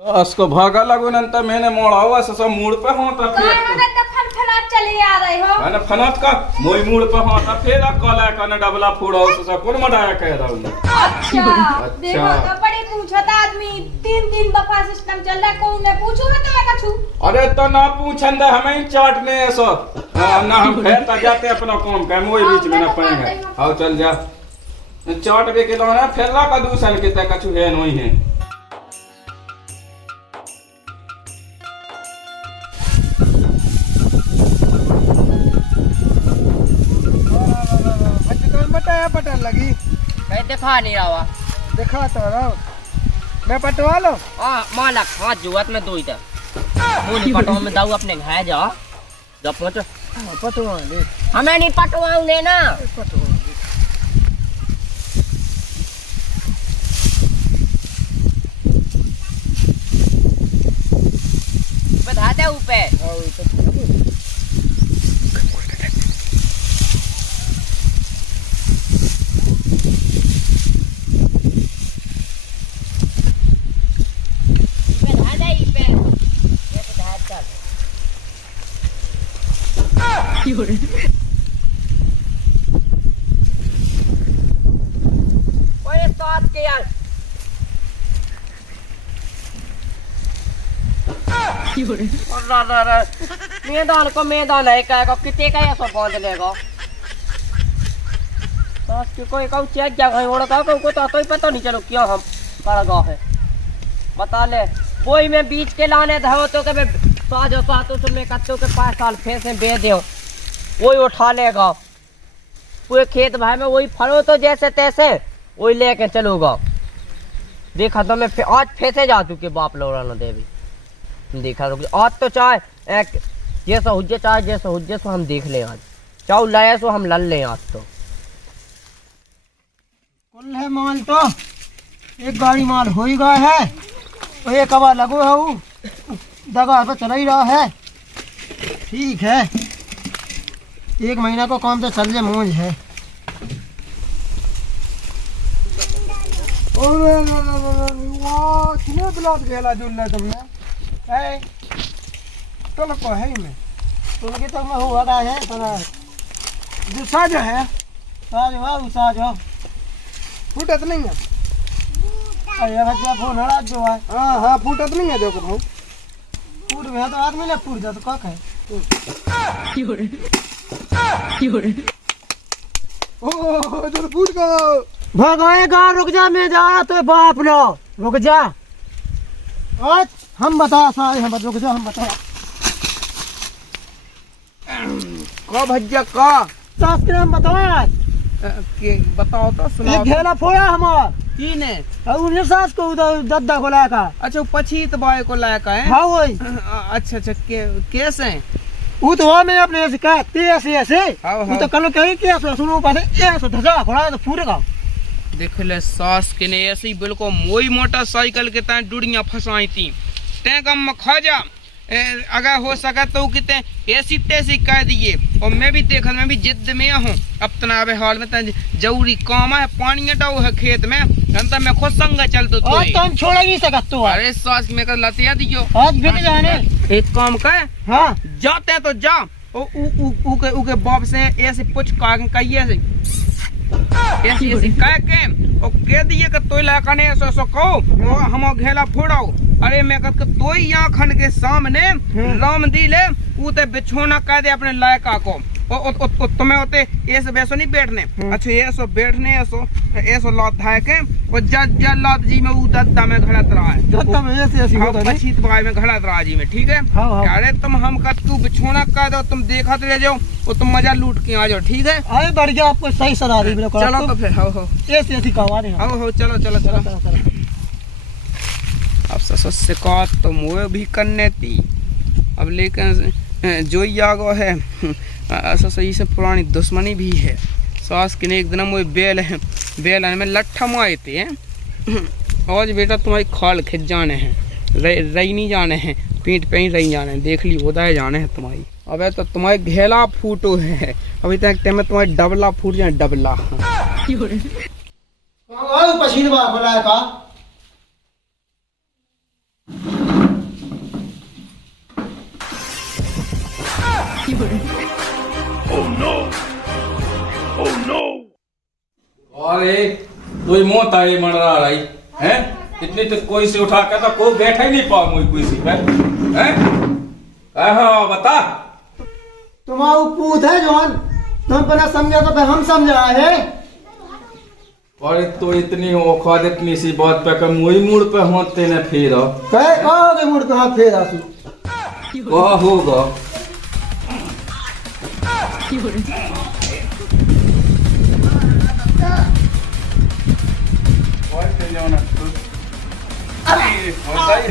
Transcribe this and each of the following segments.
उसको भागा लगो नंतर मैंने मोड़ा हुआ सब मूड पे होता फिर तो फनफनात चले आ रहे हो मैंने फनात का मोई मूड पे होता फिर कला का डबला फूड़ा सब कौन मडाया कह रहा हूं। अच्छा देखो तो बड़ी पूछता आदमी 3 दफा सिस्टम चल रहा कौन ने पूछो है तो मैं कछु। अरे तो ना पूछन दे हमें ही चाटने ऐसा ना हम खेता जाते अपना काम कर मोई बीच में ना पाएंगे। आओ चल जा चाट बे के ना फिर का दूसर के तक कछु है नहीं है। पटन लगी मैं दिखा नहीं रहा दिखा तो रहा मैं पटवा लो मालक हाथ जुआत में दो इधर मुझे पटवा में दाऊ अपने घर जा जब पहुंचो पटवा ले हमें नहीं पटवाऊं लेना बता दे ऊपर मैदान को मैदान है क्या कितने का ऐसा बांध लेगा कोई कहूँ चेक क्या कहीं ओढ़ का को तो ही पता नहीं चलो क्या हम कड़गा है बता ले वही में बीच के लाने धो तो के साजो सातो तो मैं कत्तो के 5 साल फिर से बे दे वही उठा लेगा पूरे खेत भाई में वही फलो तो जैसे तैसे वही लेके चलूगा देखा तो मैं आज फैसे जा चुके बाप लौड़ा न देवी देखा तो आज तो चाहे जैसा हुज्जे चाहे जैसा हुज्जे सो हम देख लें आज चाहो लाया सो हम लल लें आज तो कुल है माल तो एक गाड़ी माल हो ही गया है और एक कबार लगो है वो दगा तो चला ही रहा है ठीक है 1 महीना को काम तो चल जाए मौज है। कितने ब्लाउज खेला जुल्ला तुमने है तो को है ही में तुमके तक में हुआ का है तो जो साज है साज हुआ वो साज हो फूटत नहीं है अरे बच्चा फोन हड़ा जो है हाँ फूटत नहीं है देखो भाऊ फूट गया तो आदमी ने फूट जा तो क्या है ओ जो फूट गया भगाएगा रुक जा मैं जा रहा तो बाप लो रुक जा आज हम बता सारे हम रुक जा हम बता को भज्जा का सास के नाम बताओ आज के बताओ तो सुनाओ एक घेला फोड़ा हमार तीन है और उन्हें सास को उधर दद्दा को लाया का अच्छा पछीत बाय को लायका है हाँ वही अच्छा कैसे वो तो मैं अपने ऐसे कहा ऐसे ऐसे हाँ वो तो कल कहीं क्या सुनो पासे ऐसे धजा फोड़ा तो फूटेगा देख ले सास के ने ऐसी बिल्कुल मोई मोटरसाइकिल के तय डुड़ियां फसाई थी तय गम में खा जा अगर हो सका तो कितने ऐसी तैसी कह दिए और मैं भी देखा मैं भी जिद में हूँ अपना हाल में जरूरी काम है पानी हटाओ है खेत में अंत मैं खुद संग चल तो हम छोड़ नहीं सकते तो अरे सास में कर लतिया दियो आज बिक जाने एक काम कर हाँ जाते तो जा उके बाप से ऐसे पूछ कहिए ऐसी कह के और कह दिए कि तो इलाका ने ऐसा ऐसा कहो हम घेला फोड़ाओ अरे मैं कह तो यहाँ खंड के सामने राम दिले उते बिछोना कह दे अपने लायका को तुम्हें होते ऐसे वैसो नहीं बैठने अच्छा ऐसो बैठने ऐसो लात धाय के और जज लात जी में दद्दा में घड़त रहा है पछीत बाई में घड़त रहा जी में ठीक है अरे तुम हम का तू बिछोना कह दो तुम देखा तो ले जाओ और तुम मजा लूट के आ जाओ ठीक है अरे बढ़ गया आपको सही सलाह दी चलो तो फिर हो ऐसी ऐसी कहवा दे हो चलो अब सस शिकायत तो मुझे भी करने थी अब लेकिन जो ही आगो है ऐसा सही से पुरानी दुश्मनी भी है सास के ने एक दिन मुझे बेल में लट्ठा मारे थे आज बेटा तुम्हारी खाल खिंच जाने हैं रही नहीं जाने हैं पीठ पे ही रही जाने हैं देख ली होता जाने हैं तुम्हारी अबे तो तुम्हारे घेला फूटो है अभी तक में तुम्हारे डबला फूट जाए डबला पसीना अरे तू मोत आई मर रहा रही हैं? इतनी तो कोई से उठा के तो कोई बैठा ही नहीं पाओ मुझे कोई सी पे हैं? हाँ बता। तुम्हारा पूत है जोन तुम बिना समझा तो हम समझा है। और तो इतनी औखात इतनी सी बात पे कर मुई मुड़ पे होते न फिर कहोगे मुड़ पे हाथ फेर आसू कहा होगा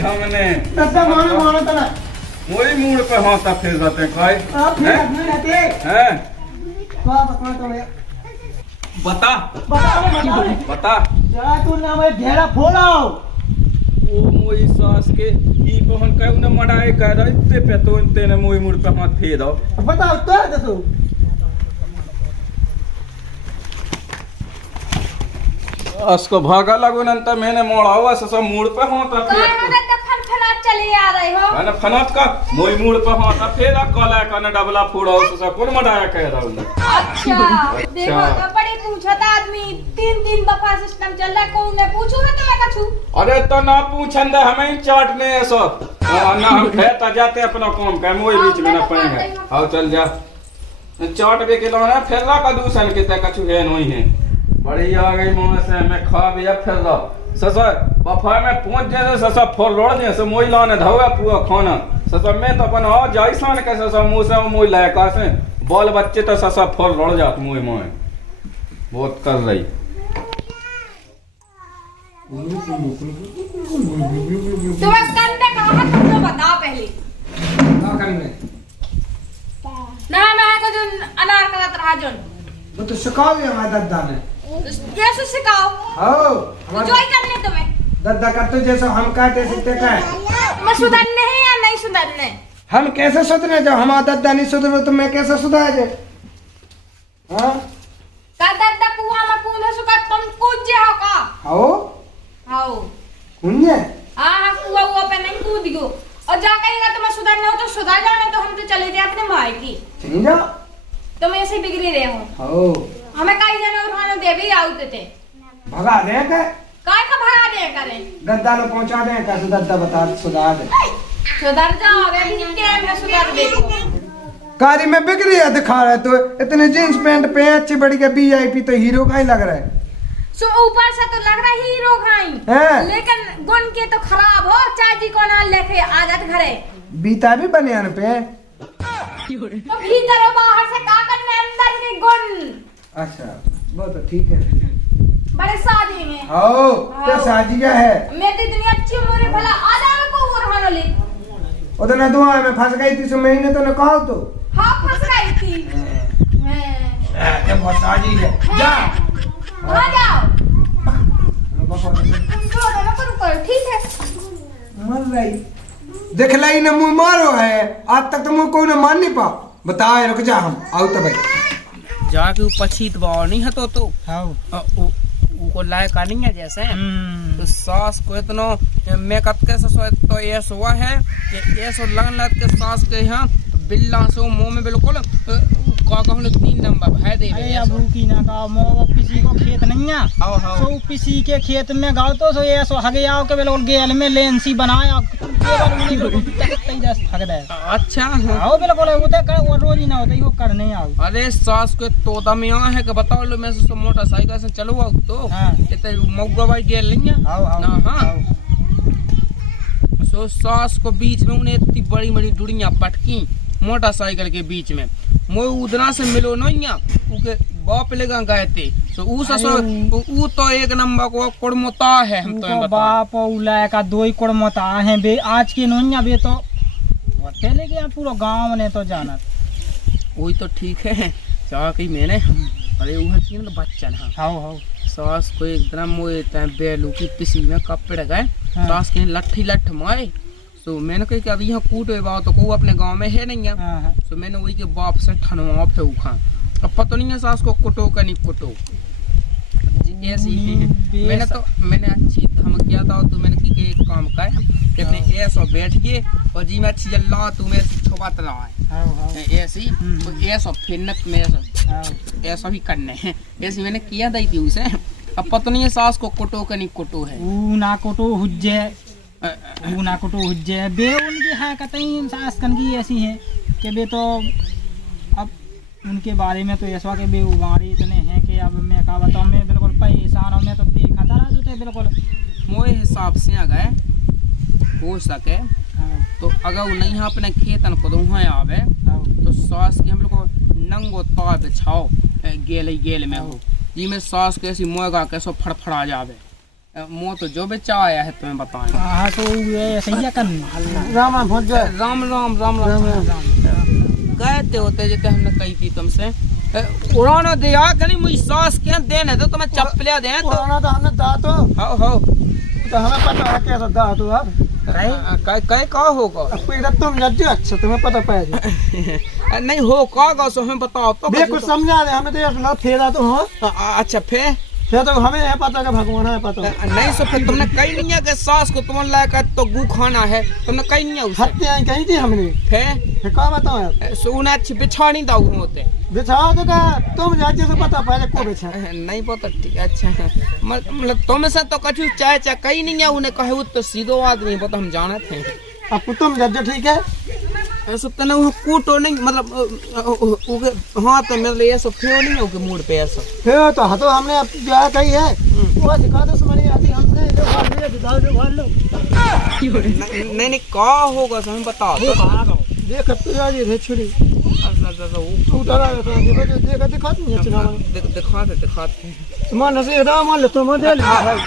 हमने दद्दा मानो मानो तना मुई मुड़ पे होता फिर जाते हैं आप फिर नहीं रहते हैं? बता तो मैं बता बता जरा तू ना मैं ढेरा फोड़ाओ वो मोई सास के ई पहन के उन मड़ाए कर रहे पे तो इनते ने मोई मुड़ पे हाथ फेर दो। बताओ तो दसो उसको भागा लगो न त मैंने मोड़ा हुआ सब मुड़ पे हाथ कहाँ फेर हो तो फनफनात चले आ रहे हो। मैंने फनत का मोई मुड़ पे हाथ फेरा कला का न डबला फोड़ा सब कौन मड़ाया कह रहा हूं। अच्छा देखो तो बड़ी पूछता आदमी 3 बफा सिस्टम चल रहा है कौन ने पूछू है तो मैं कछु। अरे तो ना पूछन दे हमें चाटने है सब ना हम खेता जाते अपना काम कर मोई बीच में ना पाएंगे। आओ चल जा चाट बे के लाना फेरला का दूसर के ते कछु है नहीं है बड़ी आ गई मुंह से मैं खा बिया फिर लो ससुर बफा में पहुंच जैसे ससुर फोड़ लोड़ दे से मोई लाने धोगा पूरा खाना ससुर में तो अपन हो जाइसान के ससुर मुंह से मोई लाए का से बाल बच्चे तो ससुर फोड़ लोड़ जात मुंह में बहुत कर रही। तुम्हें कंधे कहाँ है तुम तो बताओ पहले। का करने ना मैं को जो अनार करत रहा जोन वो तो सिखाओ ये हमारे दद्दा ने कैसे सिखाओ हो जो ही करने तुम्हें दद्दा का तो जैसा हम काटे सकते का मैं सुधरने हैं या नहीं सुधरने। हम कैसे सुधरे जब हमारा दद्दा नहीं सुधरे तो मैं कैसे सुधरे हाँ का दद्दा कुआं में कूदे सुका तुम कूद जे हो का आओ आओ कुन्ने हाँ कुआं पे नहीं कूद गो और जा कहेगा तुम्हें सुधरने हो तो सुधर जाओ नहीं तो हम तो चले जाए अपने माई की चली जाओ तुम ऐसे बिगड़ी रहे हो। आओ हमें कई जने उठाने देवी आउते थे भगा दे के काय का भगा दे करें दद्दा लो पहुंचा दे कैसे दद्दा बता सुधार दे सुधर जाओ अभी टाइम में सुधर देखो कारी में बिगड़ी है दिखा रहे तो इतने जींस पैंट पे अच्छी बड़ी के वीआईपी तो हीरो का ही लग रहा है सो ऊपर से तो लग रहा है हीरो खाई लेकिन गुण के तो खराब हो चाची को ना लेके आ जात घरे बीता भी बने अन पे तो भीतर और बाहर से का करने अंदर के गुण। अच्छा वो तो ठीक है बड़े शादी में आओ तो शादी क्या है मैं तो इतनी अच्छी मोरे भला आ जाए को उठाने ले उधर ना दुआ में फंस गई थी सो महीने तो न कहो तो हाँ फंस गई थी ये बहुत शादी है जा आ जाओ तुम छोड़ो ना करो ठीक है मर रही देख लाई न मुंह मारो है आज तक तो मुंह कोई न मान नहीं पा बताए रुक जा हम आओ तो भाई जाके वो पछीत बाव नहीं है तो आओ उको लायक का नहीं है जैसे तो सास को इतना मेकअप कैसे सो तो ये हुआ है कि ये सो लगन लग के सास के यहाँ बिल्ला सो मुंह में बिल्कुल का कहने 3 नंबर भय दे अरे अबू की ना का मो किसी को खेत नहीं है सो किसी के खेत में गाओ तो सो ये सो हगे आओ के बिल्कुल गेल में लेंसी बनाया केवल उन्हीं जस्ट हग दे अच्छा आओ बिल्कुल होते कर वो रोज ही ना होता वो करने आओ अरे सास को तो दम यहाँ है कि बताओ लो मैं सो मोटरसाइकिल से चलो आओ तो इतने मौका भाई गेल नहीं है आओ ना हाँ सो सास को बीच में उन्हें इतनी बड़ी बड़ी डुड़ियां पटकी मोटरसाइकिल के बीच में मोए उधरा से मिलो नहीं उके बाप लेगा गए थे तो ऊ ससुर ऊ तो एक नंबर को कुड़मोता है हम तो बाप उला का दो ही कुड़मोता है बे आज की नोनिया बे तो पहले के पूरा गांव ने तो जाना वही तो ठीक है चाह की मैंने अरे वह चीन बच्चन हां सास को एकदम मोए बेलू की पिसी में कपड़े गए सास के लट्ठी लठ मारे तो मैंने कही कि अभी यहाँ कूट बात तो को अपने गांव में है नहीं है तो मैंने वही के बाप से ठनवा पे उखा अब पता नहीं है सास को कुटो का नहीं कुटो ऐसी मैंने अच्छी धमक किया था तो मैंने की एक काम कर कहते ऐसा बैठ गए और जी मैं अच्छी अल्लाह तुम्हें छुपात रहा है ऐसी तो ऐसा फिरनत में ऐसा भी करने हैं। ऐसे मैंने किया दी थी उसे। अब पत्नी है सास को कुटो का नहीं कुटो है ऊ ना कुटो हुज्जे बे उनकी है कतई सास कन की ऐसी है कि बे तो अब उनके बारे में तो ऐसा कि बे उबारी इतने हैं कि अब मैं क्या बताऊँ, मैं बिल्कुल परेशान हूँ। मैं तो देखा था ना तो बिल्कुल मोए हिसाब से अगर हो सके तो अगर वो नहीं अपने खेतन को दूँ आवे तो सास की हम लोग को नंगो तार बिछाओ गेल में हो जी में सास कैसी मोएगा कैसो फड़फड़ा जावे मुँह तो जो बेचा आया है तुम्हें बताएं। हाँ तो ऐसे ही कर राम राम हो जाए। राम राम राम राम गए थे होते जैसे हमने कही थी तुमसे उड़ाना दिया कहीं मुझे सास क्या देने तो तुम्हें चप्पलियां दे तो पुराना तो हमने दा तो हमें पता है कैसा दा तो अब कई का होगा तुम जज अच्छा तुम्हें पता पाया नहीं हो का सो हमें बताओ तो कुछ समझा दे हमें तो फेरा तो हो अच्छा फिर तो हमें है पता कि भगवान है पता नहीं सो फिर तुमने कही नहीं है कि सास को तुम्हारे लायक तो गू खाना है तुमने कही नहीं है उसे हत्या कही थी हमने फिर क्या बताओ यार सोना अच्छी बिछा नहीं दाऊ होते बिछाओ तो क्या तुम जाके तो पता पहले को बिछा नहीं पता ठीक अच्छा मतलब तुम से तो कछु चाहे कही नहीं है उन्हें कहे तो सीधो आदमी वो तो हम जाने थे अब तुम जज ठीक है ऐसा तो नहीं कूटो नहीं मतलब हाँ तो मेरे लिए ऐसा क्यों नहीं होगा मूड पे ऐसा फिर तो हाँ तो हमने अब क्या कही है वो सिखा दो सुमनी आती हमसे नहीं नहीं क्या होगा हमें बता दो देख तू यार ये छुरी दिखाते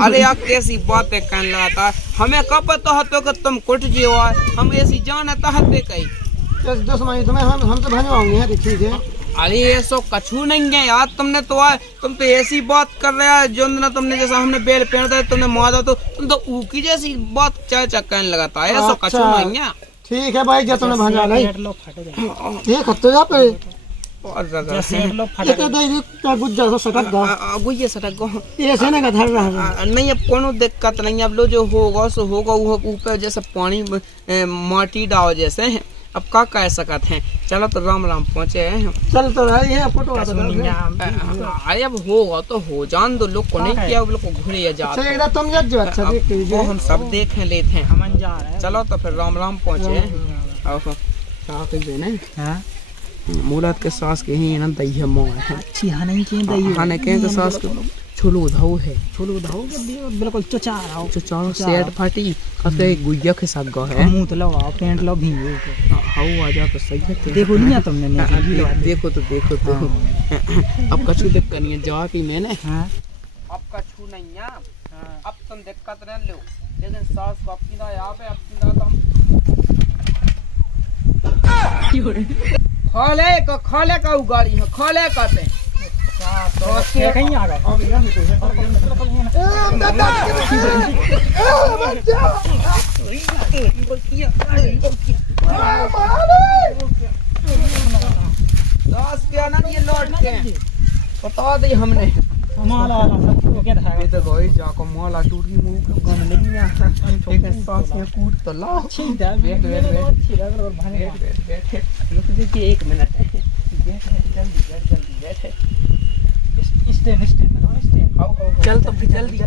अरे यार कैसी बातें कहने लगा था हमें कब पता तो कि तुम कुट जियो हम ऐसी जाने हते कही दुश्मनी तुम्हें हमसे भजवाऊंगे ठीक है। अरे ये सो कछु नहीं है यार तुमने तो तुम तो ऐसी बात कर रहे हो जो ना तुमने जैसा हमने बेल पहनता है तुमने मारा तो तुम तो ऊकी जैसी बात चाचा कहने लगा था ऐसा कछु नहीं है। ठीक है भाई जब तुमने भजा नहीं देख तो यहाँ पे नहीं अब कोनो दिक्कत नहीं अब लो जो होगा सो होगा ऊपर जैसे पानी माटी डालो जैसे अब का कह सकते हैं। चलो तो राम राम पहुँचे हैं चल तो रही है फोटो अरे अब होगा तो हो जान दो लोग को नहीं किया लोग को घूरे जाते तुम अच्छा वो हम सब देख लेते हैं। चलो तो फिर राम राम पहुँचे हैं मुलाद के सास के ही ना दही है मोह है अच्छी नहीं के दही खाने के तो सास के छोलो धाव है बिल्कुल चचारा चचारो सेट फाटी कते गुइया के साथ गो है मुंह तो लगाओ पेंट लो भी हाउ आ जा तो सही है देखो नहीं तुमने देखो तो अब कछु दिक्कत नहीं है जवाब ही मैंने अब कछु नहीं है अब तुम दिक्कत न लो लेकिन सास को अपनी दा यहाँ पे अपनी दा तुम खाले का उगाड़ी है खाले का पे कहीं आ सास के आना ये लौट के बता दी हमने तो गोई जाको मोला टूट की मुंह का गम नहीं आता लेकिन सास ने कूट तो ला ठीक है बैठ देखिए 1 मिनट जल्दी बैठे चल तो फिर जल्दी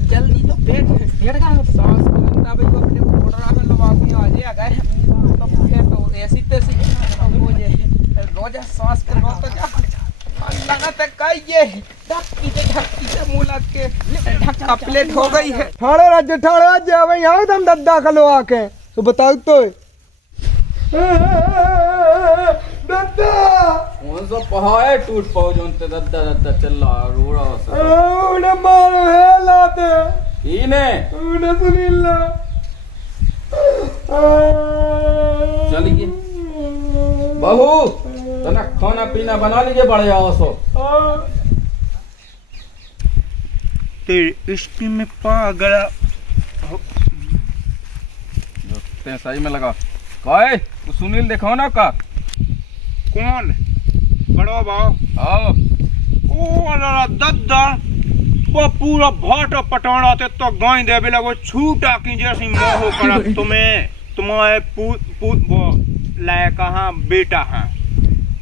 तो बैठ का सास को लगता भाई वो अपने फोटो में लगा के आ जाए अगर तो फिर तो ऐसी तैसी मुझे रोजा सास के रोज तो जा लगा तक का ये ढक्की से मुलाद के ढक्का प्लेट हो गई है ठाड़े राज्य भाई आओ तुम दद्दा खलो आके तो बताओ तो दद्दा कौन सा पहाड़ टूट पाओ जो ते दद्दा चल रो रहा सा उड़े मारो है लाते इने उड़े सुनीला चलिए बहू तना खाना पीना बना लीजिए बड़े आओ सो तेरे इश्क में पागल ते सही में लगा काय तो सुनील देखो ना का कौन बड़ो भाव आओ ओ दद्दा वो पूरा भाटा पटाना ते तो गाय देवे लगो छूटा की जैसी मोह करा तुम्हें तुम्हारे पूत वो लाए कहाँ बेटा है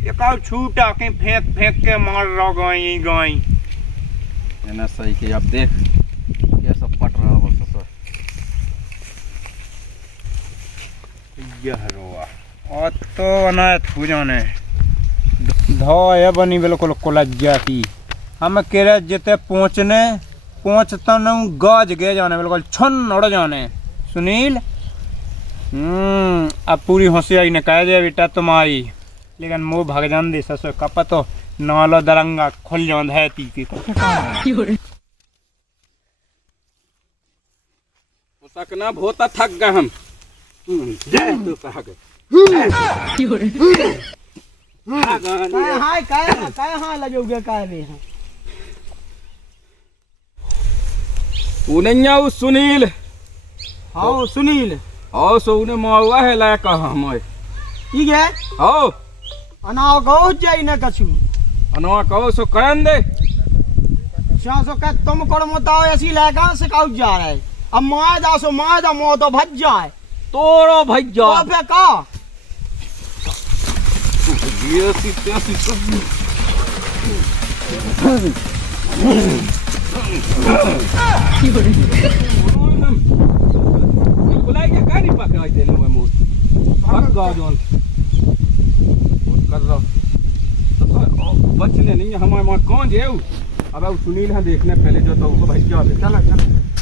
एक छूटा के फेंक फेंक के मार रहा गाई गाई है ना सही कि अब देख कैसा पट रहा बस ससुर यह रोआ और तो अनाथ हो जाने धो ये बनी बिल्कुल कुलज्जा की हम केरे जिते पहुंचता न गाज गए जाने बिल्कुल छन उड़ जाने सुनील अब पूरी होशियारी ने कह दिया बेटा तुम आई लेकिन मुँह भाग जान दे ससुर कप तो नालो दरंगा खुल जान है ती की सकना भोता थक गए हम जय तू कहा गए हाय लगोगे काय बे हैं उन्हें सुनील हाँ सुनील और सो उन्हें मावा है लाया कहा हमारे ठीक है आओ अनाव गो जाई न कछु अनवा कहो सो करन दे श्याम सो कह तुम कड़ मुताओ ऐसी लगा से काउ जा रहा है अब मार दा मो तो भज जाए तोरो भैया तो पे का ये सी सब बुलाई के का नहीं पकड़ा देने में मोर भाग गा जोन कर रहा तो बचने नहीं हमारे मां कौन जेऊ अब सुनील है देखने पहले जो तो भाई क्या चला चला